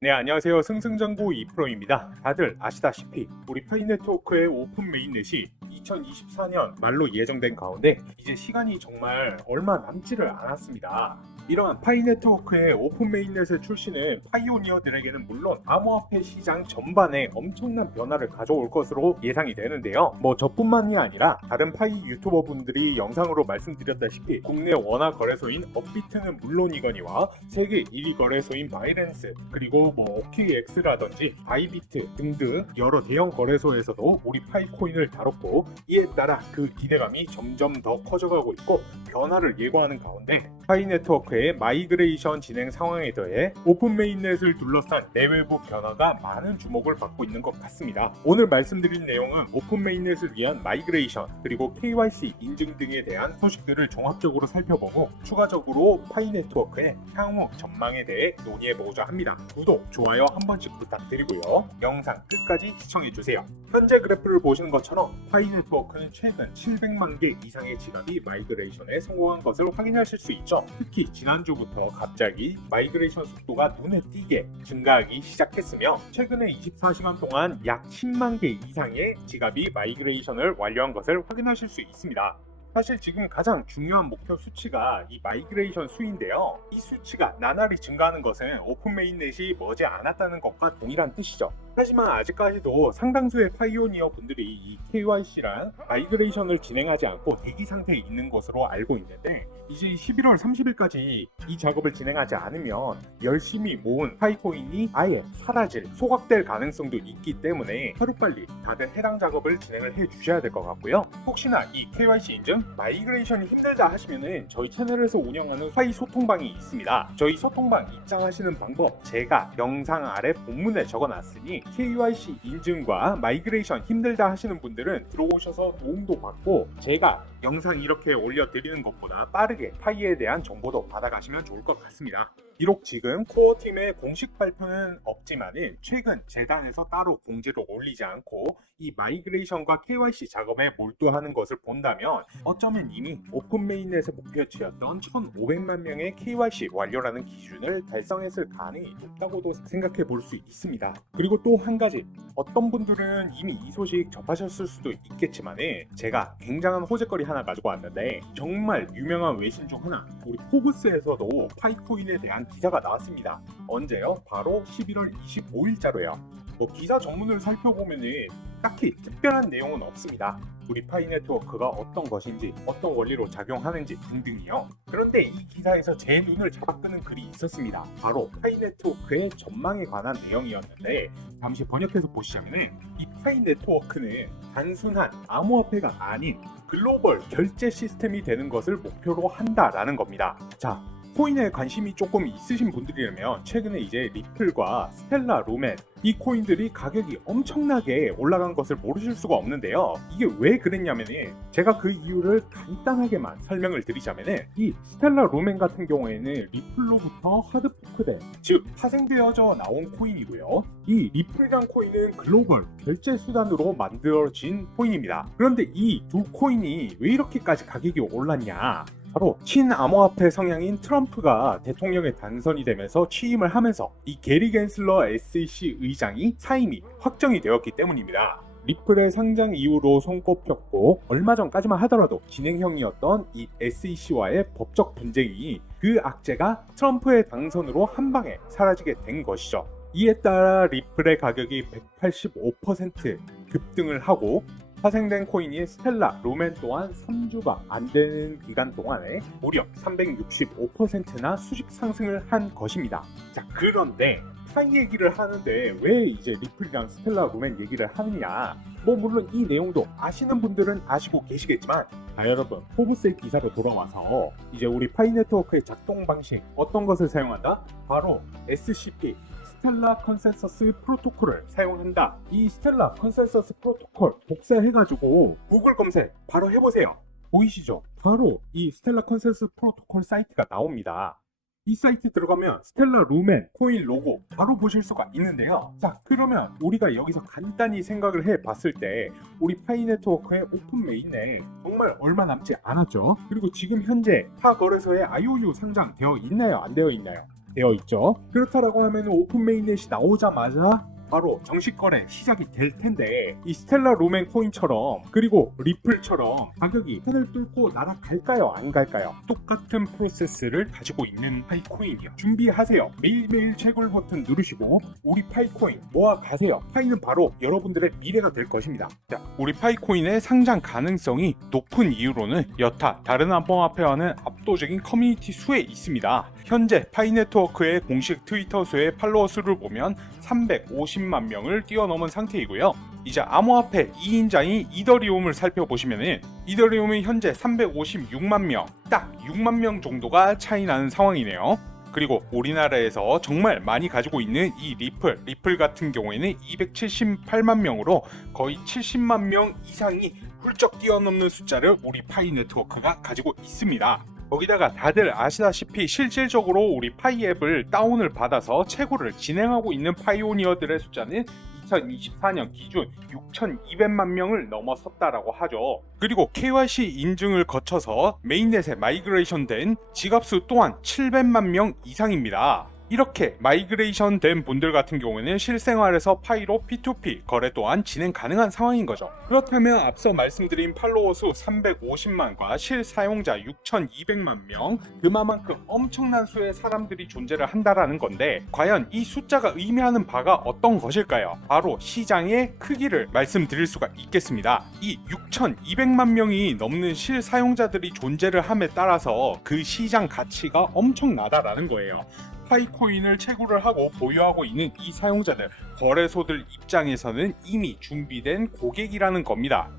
네, 안녕하세요. 승승장구 이프로입니다. 다들 아시다시피 우리 파이네트워크의 오픈 메인넷이 2024년 말로 예정된 가운데 이제 시간이 정말 얼마 남지를 않았습니다. 이러한 파이네트워크의 오픈 메인넷의 출시는 파이오니어들에게는 물론 암호화폐 시장 전반에 엄청난 변화를 가져올 것으로 예상이 되는데요. 저뿐만이 아니라 다른 파이 유튜버 분들이 영상으로 말씀드렸다시피 국내 원화 거래소인 업비트는 물론이거니와 세계 1위 거래소인 바이낸스, 그리고 OKX라든지 바이비트 등등 여러 대형 거래소에서도 우리 파이코인을 다뤘고, 이에 따라 그 기대감이 점점 더 커져가고 있고 변화를 예고하는 가운데 파이네트워크의 마이그레이션 진행 상황에 더해 오픈 메인넷을 둘러싼 내외부 변화가 많은 주목을 받고 있는 것 같습니다. 오늘 말씀드릴 내용은 오픈 메인넷을 위한 마이그레이션 그리고 KYC 인증 등에 대한 소식들을 종합적으로 살펴보고 추가적으로 파이네트워크의 향후 전망에 대해 논의해보고자 합니다. 구독, 좋아요 한 번씩 부탁드리고요. 영상 끝까지 시청해주세요. 현재 그래프를 보시는 것처럼 파이네트워크는 최근 700만 개 이상의 지갑이 마이그레이션에 성공한 것을 확인하실 수 있죠. 특히 지난주부터 갑자기 마이그레이션 속도가 눈에 띄게 증가하기 시작했으며 최근에 24시간 동안 약 10만 개 이상의 지갑이 마이그레이션을 완료한 것을 확인하실 수 있습니다. 사실 지금 가장 중요한 목표 수치가 이 마이그레이션 수인데요. 이 수치가 나날이 증가하는 것은 오픈 메인넷이 머지 않았다는 것과 동일한 뜻이죠. 하지만 아직까지도 상당수의 파이오니어 분들이 이 KYC랑 마이그레이션을 진행하지 않고 대기 상태에 있는 것으로 알고 있는데, 이제 11월 30일까지 이 작업을 진행하지 않으면 열심히 모은 파이코인이 아예 사라질, 소각될 가능성도 있기 때문에 하루빨리 다들 해당 작업을 진행을 해 주셔야 될 것 같고요. 혹시나 이 KYC 인증, 마이그레이션이 힘들다 하시면은 저희 채널에서 운영하는 파이 소통방이 있습니다. 저희 소통방 입장하시는 방법 제가 영상 아래 본문에 적어놨으니 KYC 인증과 마이그레이션 힘들다 하시는 분들은 들어오셔서 도움도 받고 제가 영상 이렇게 올려드리는 것보다 빠르게 파이에 대한 정보도 받아가시면 좋을 것 같습니다. 비록 지금 코어팀의 공식 발표는 없지만은 최근 재단에서 따로 공지를 올리지 않고 이 마이그레이션과 KYC 작업에 몰두하는 것을 본다면 어쩌면 이미 오픈 메인넷의 목표치였던 1,500만 명의 KYC 완료라는 기준을 달성했을 가능성이 높다고도 생각해 볼 수 있습니다. 그리고 또 한 가지, 어떤 분들은 이미 이 소식 접하셨을 수도 있겠지만은 제가 굉장한 호재거리 하나 가지고 왔는데, 정말 유명한 외신 중 하나, 우리 포브스에서도 파이코인에 대한 기사가 나왔습니다. 언제요? 바로 11월 25일자로요. 기사 전문을 살펴보면은 딱히 특별한 내용은 없습니다. 우리 파이네트워크가 어떤 것인지, 어떤 원리로 작용하는지 등등이요. 그런데 이 기사에서 제 눈을 잡아끄는 글이 있었습니다. 바로 파이네트워크의 전망에 관한 내용이었는데, 잠시 번역해서 보시자면 이 파이네트워크는 단순한 암호화폐가 아닌 글로벌 결제 시스템이 되는 것을 목표로 한다라는 겁니다. 자, 코인에 관심이 조금 있으신 분들이라면 최근에 이제 리플과 스텔라, 루멘, 이 코인들이 가격이 엄청나게 올라간 것을 모르실 수가 없는데요. 이게 왜 그랬냐면은 제가 그 이유를 간단하게만 설명을 드리자면은 이 스텔라, 루멘 같은 경우에는 리플로부터 하드포크된, 즉 파생되어져 나온 코인이고요. 이 리플이란 코인은 글로벌 결제 수단으로 만들어진 코인입니다. 그런데 이 두 코인이 왜 이렇게까지 가격이 올랐냐? 바로 친암호화폐 성향인 트럼프가 대통령에 당선이 되면서 취임을 하면서 이 게리 겐슬러 SEC 의장이 사임이 확정이 되었기 때문입니다. 리플의 상장 이후로 손꼽혔고 얼마 전까지만 하더라도 진행형이었던 이 SEC와의 법적 분쟁이, 그 악재가 트럼프의 당선으로 한 방에 사라지게 된 것이죠. 이에 따라 리플의 가격이 185% 급등을 하고 파생된 코인인 스텔라, 루멘 또한 3주가 안 되는 기간 동안에 무려 365%나 수직 상승을 한 것입니다. 자, 그런데 파이 얘기를 하는데 왜 이제 리플이랑 스텔라, 루멘 얘기를 하느냐? 물론 이 내용도 아시는 분들은 아시고 계시겠지만, 여러분, 포브스의 기사로 돌아와서 이제 우리 파이 네트워크의 작동 방식 어떤 것을 사용한다? 바로 SCP, 스텔라 컨센서스 프로토콜을 사용한다. 이 스텔라 컨센서스 프로토콜 복사해가지고 구글 검색 바로 해보세요. 보이시죠? 바로 이 스텔라 컨센서스 프로토콜 사이트가 나옵니다. 이 사이트 들어가면 스텔라, 루멘, 코인 로고 바로 보실 수가 있는데요. 자, 그러면 우리가 여기서 간단히 생각을 해 봤을 때 우리 파이 네트워크의 오픈 메인넷 정말 얼마 남지 않았죠. 그리고 지금 현재 타 거래소에 IOU 상장되어 있나요? 안 되어 있나요? 되어 있죠. 그렇다라고 하면 오픈 메인넷이 나오자마자 바로 정식 거래 시작이 될 텐데, 이 스텔라 루멘 코인처럼 그리고 리플처럼 가격이 하늘 뚫고 날아갈까요? 안 갈까요? 똑같은 프로세스를 가지고 있는 파이코인이요. 준비하세요. 매일매일 채굴 버튼 누르시고 우리 파이코인 모아 가세요. 파이는 바로 여러분들의 미래가 될 것입니다. 자, 우리 파이코인의 상장 가능성이 높은 이유로는 여타 다른 암호화폐와는 압도적인 커뮤니티 수에 있습니다. 현재 파이 네트워크의 공식 트위터 수의 팔로워 수를 보면 350만 명을 뛰어넘은 상태이고요. 이제 암호화폐 2인자인 이더리움을 살펴보시면은 이더리움이 현재 356만 명, 딱 6만 명 정도가 차이 나는 상황이네요. 그리고 우리나라에서 정말 많이 가지고 있는 이 리플 같은 경우에는 278만 명으로 거의 70만 명 이상이 훌쩍 뛰어넘는 숫자를 우리 파이 네트워크가 가지고 있습니다. 거기다가 다들 아시다시피 실질적으로 우리 파이 앱을 다운을 받아서 채굴을 진행하고 있는 파이오니어들의 숫자는 2024년 기준 6,200만 명을 넘어섰다라고 하죠. 그리고 KYC 인증을 거쳐서 메인넷에 마이그레이션 된 지갑수 또한 700만 명 이상입니다. 이렇게 마이그레이션 된 분들 같은 경우에는 실생활에서 파이로 P2P 거래 또한 진행 가능한 상황인 거죠. 그렇다면 앞서 말씀드린 팔로워 수 350만과 실사용자 6,200만 명, 그만큼 엄청난 수의 사람들이 존재를 한다라는 건데, 과연 이 숫자가 의미하는 바가 어떤 것일까요? 바로 시장의 크기를 말씀드릴 수가 있겠습니다. 이 6,200만 명이 넘는 실사용자들이 존재를 함에 따라서 그 시장 가치가 엄청나다라는 거예요. 파이코인을 채굴을 하고 보유하고 있는 이 사용자들, 거래소들 입장에서는 이미 준비된 고객이라는 겁니다.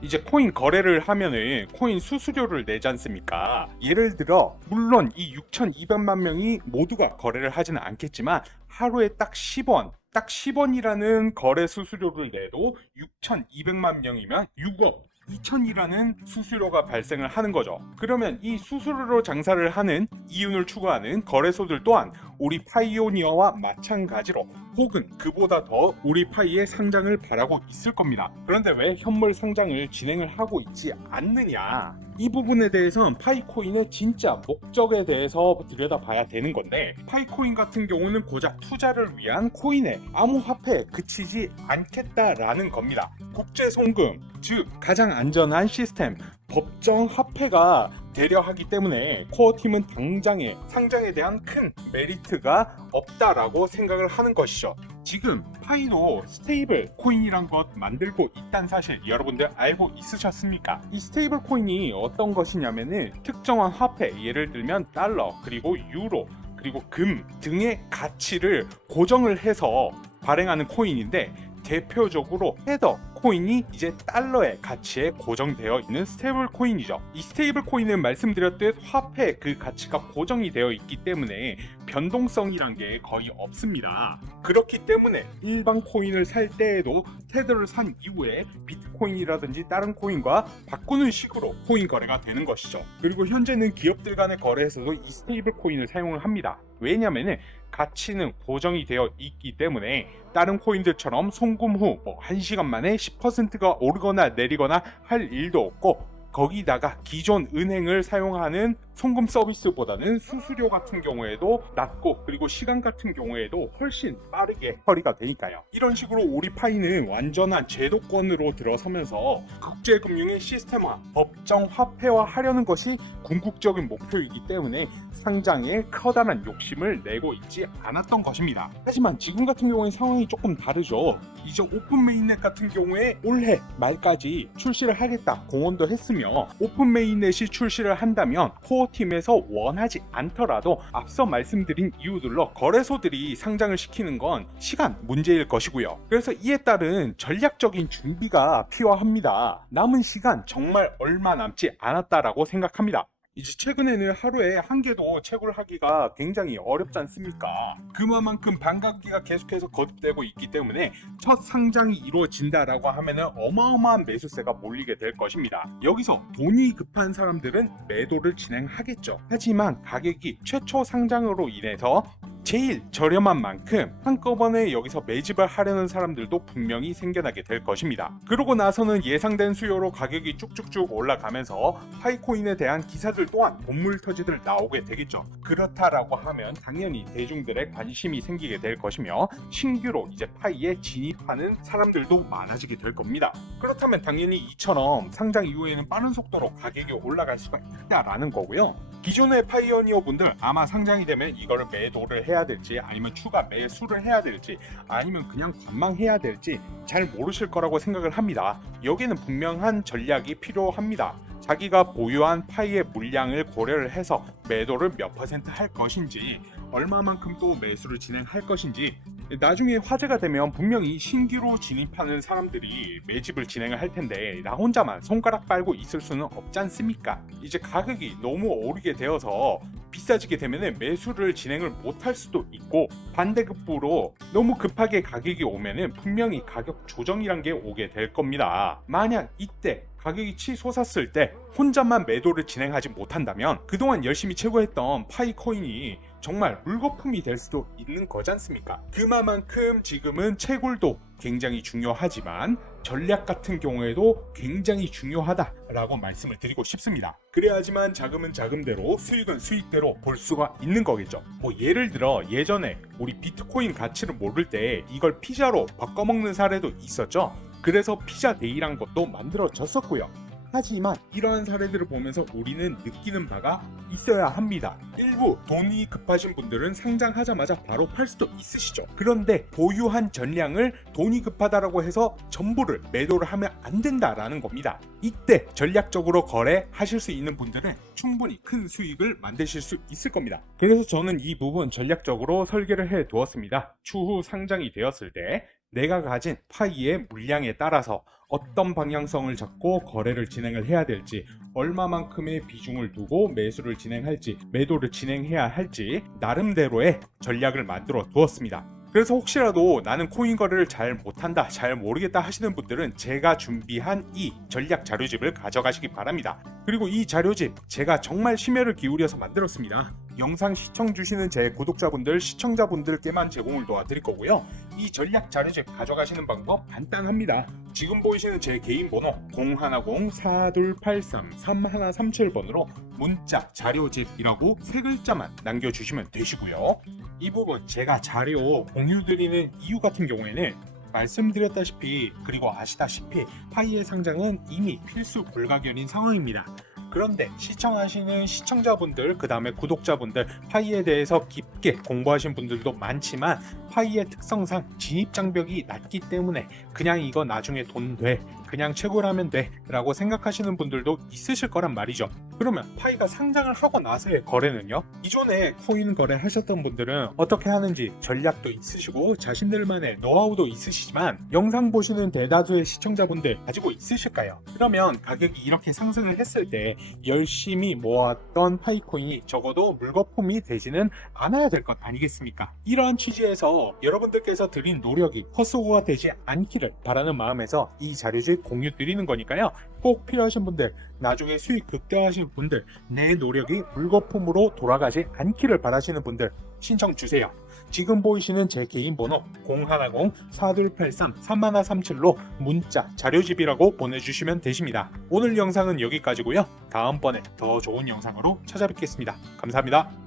이제 코인 거래를 하면은 코인 수수료를 내지 않습니까? 예를 들어 물론 이 6,200만 명이 모두가 거래를 하지는 않겠지만 하루에 딱 10원이라는 거래 수수료를 내도 6,200만 명이면 6억 2천이라는 수수료가 발생을 하는 거죠. 그러면 이 수수료로 장사를 하는 이윤을 추구하는 거래소들 또한 우리 파이오니어와 마찬가지로 혹은 그보다 더 우리 파이의 상장을 바라고 있을 겁니다. 그런데 왜 현물 상장을 진행을 하고 있지 않느냐? 이 부분에 대해서는 파이코인의 진짜 목적에 대해서 들여다봐야 되는 건데, 파이코인 같은 경우는 고작 투자를 위한 코인의 암호화폐에 그치지 않겠다라는 겁니다. 국제송금, 즉 가장 안전한 시스템, 법정 화폐가 되려 하기 때문에 코어팀은 당장의 상장에 대한 큰 메리트가 없다라고 생각을 하는 것이죠. 지금 파이도 스테이블 코인이란 것 만들고 있다는 사실 여러분들 알고 있으셨습니까? 이 스테이블 코인이 어떤 것이냐면은 특정한 화폐, 예를 들면 달러, 그리고 유로, 그리고 금 등의 가치를 고정을 해서 발행하는 코인인데, 대표적으로 헤더 코인이 이제 달러의 가치에 고정되어 있는 스테이블 코인이죠. 이 스테이블 코인은 말씀드렸듯 화폐 그 가치가 고정이 되어 있기 때문에 변동성이란 게 거의 없습니다. 그렇기 때문에 일반 코인을 살 때에도 테더를 산 이후에 비트코인이라든지 다른 코인과 바꾸는 식으로 코인 거래가 되는 것이죠. 그리고 현재는 기업들 간의 거래에서도 이 스테이블 코인을 사용을 합니다. 왜냐면은 가치는 고정이 되어 있기 때문에 다른 코인들처럼 송금 후 1시간 만에 10%가 오르거나 내리거나 할 일도 없고, 거기다가 기존 은행을 사용하는 송금 서비스보다는 수수료 같은 경우에도 낮고, 그리고 시간 같은 경우에도 훨씬 빠르게 처리가 되니까요. 이런 식으로 우리 파이는 완전한 제도권으로 들어서면서 국제금융의 시스템화, 법정 화폐화 하려는 것이 궁극적인 목표이기 때문에 상장에 커다란 욕심을 내고 있지 않았던 것입니다. 하지만 지금 같은 경우에 상황이 조금 다르죠. 이제 오픈 메인넷 같은 경우에 올해 말까지 출시를 하겠다 공언도 했으며, 오픈 메인넷이 출시를 한다면 코어팀에서 원하지 않더라도 앞서 말씀드린 이유들로 거래소들이 상장을 시키는 건 시간 문제일 것이고요. 그래서 이에 따른 전략적인 준비가 필요합니다. 남은 시간 정말 얼마 남지 않았다라고 생각합니다. 이제 최근에는 하루에 한 개도 채굴을 하기가 굉장히 어렵지 않습니까? 그만큼 반갑기가 계속해서 거듭되고 있기 때문에 첫 상장이 이루어진다라고 하면은 어마어마한 매수세가 몰리게 될 것입니다. 여기서 돈이 급한 사람들은 매도를 진행하겠죠. 하지만 가격이 최초 상장으로 인해서 제일 저렴한 만큼 한꺼번에 여기서 매집을 하려는 사람들도 분명히 생겨나게 될 것입니다. 그러고 나서는 예상된 수요로 가격이 쭉쭉쭉 올라가면서 파이코인에 대한 기사들 또한 본물터지들 나오게 되겠죠. 그렇다라고 하면 당연히 대중들의 관심이 생기게 될 것이며 신규로 이제 파이에 진입하는 사람들도 많아지게 될 겁니다. 그렇다면 당연히 이처럼 상장 이후에는 빠른 속도로 가격이 올라갈 수가 있다라는 거고요. 기존의 파이오니어 분들 아마 상장이 되면 이거를 매도를 해야 될지 아니면 추가 매수를 해야 될지 아니면 그냥 관망해야 될지 잘 모르실 거라고 생각을 합니다. 여기는 분명한 전략이 필요합니다. 자기가 보유한 파이의 물량을 고려를 해서 매도를 몇 % 할 것인지 얼마만큼 또 매수를 진행할 것인지 나중에 화제가 되면 분명히 신규로 진입하는 사람들이 매집을 진행을 할 텐데 나 혼자만 손가락 빨고 있을 수는 없지 않습니까? 이제 가격이 너무 오르게 되어서 비싸지게 되면 매수를 진행을 못할 수도 있고 반대급부로 너무 급하게 가격이 오면은 분명히 가격 조정이란 게 오게 될 겁니다. 만약 이때 가격이 치솟았을 때 혼자만 매도를 진행하지 못한다면 그동안 열심히 채굴했던 파이코인이 정말 물거품이 될 수도 있는 거지 않습니까? 그만큼 지금은 채굴도 굉장히 중요하지만 전략 같은 경우에도 굉장히 중요하다라고 말씀을 드리고 싶습니다. 그래야지만 자금은 자금대로 수익은 수익대로 볼 수가 있는 거겠죠. 뭐 예를 들어 예전에 우리 비트코인 가치를 모를 때 이걸 피자로 바꿔먹는 사례도 있었죠. 그래서 피자데이란 것도 만들어졌었고요. 하지만 이러한 사례들을 보면서 우리는 느끼는 바가 있어야 합니다. 일부 돈이 급하신 분들은 상장하자마자 바로 팔 수도 있으시죠. 그런데 보유한 전량을 돈이 급하다라고 해서 전부를 매도를 하면 안 된다라는 겁니다. 이때 전략적으로 거래하실 수 있는 분들은 충분히 큰 수익을 만드실 수 있을 겁니다. 그래서 저는 이 부분 전략적으로 설계를 해 두었습니다. 추후 상장이 되었을 때 내가 가진 파이의 물량에 따라서 어떤 방향성을 잡고 거래를 진행을 해야 될지 얼마만큼의 비중을 두고 매수를 진행할지 매도를 진행해야 할지 나름대로의 전략을 만들어 두었습니다. 그래서 혹시라도 나는 코인 거래를 잘 못한다, 잘 모르겠다 하시는 분들은 제가 준비한 이 전략 자료집을 가져가시기 바랍니다. 그리고 이 자료집 제가 정말 심혈을 기울여서 만들었습니다. 영상 시청 주시는 제 구독자분들, 시청자분들께만 제공을 도와드릴 거고요. 이 전략 자료집 가져가시는 방법 간단합니다. 지금 보이시는 제 개인 번호 010-4283-3137번으로 문자 자료집이라고 세 글자만 남겨주시면 되시고요. 이 부분 제가 자료 공유드리는 이유 같은 경우에는 말씀드렸다시피 그리고 아시다시피 파이의 상장은 이미 필수 불가결인 상황입니다. 그런데 시청하시는 시청자분들, 그 다음에 구독자분들, 파이에 대해서 깊게 공부하신 분들도 많지만 파이의 특성상 진입장벽이 낮기 때문에 그냥 이거 나중에 돈 돼, 그냥 채굴하면 돼 라고 생각하시는 분들도 있으실 거란 말이죠. 그러면 파이가 상장을 하고 나서의 거래는요? 이전에 코인 거래 하셨던 분들은 어떻게 하는지 전략도 있으시고 자신들만의 노하우도 있으시지만 영상 보시는 대다수의 시청자분들 가지고 있으실까요? 그러면 가격이 이렇게 상승을 했을 때 열심히 모았던 파이코인이 적어도 물거품이 되지는 않아야 될 것 아니겠습니까? 이러한 취지에서 여러분들께서 드린 노력이 헛수고가 되지 않기를 바라는 마음에서 이 자료집 공유 드리는 거니까요. 꼭 필요하신 분들, 나중에 수익 극대화하시는 분들, 내 노력이 물거품으로 돌아가지 않기를 바라시는 분들 신청 주세요. 지금 보이시는 제 개인 번호 010-4283-3137로 문자 자료집이라고 보내주시면 되십니다. 오늘 영상은 여기까지고요. 다음번에 더 좋은 영상으로 찾아뵙겠습니다. 감사합니다.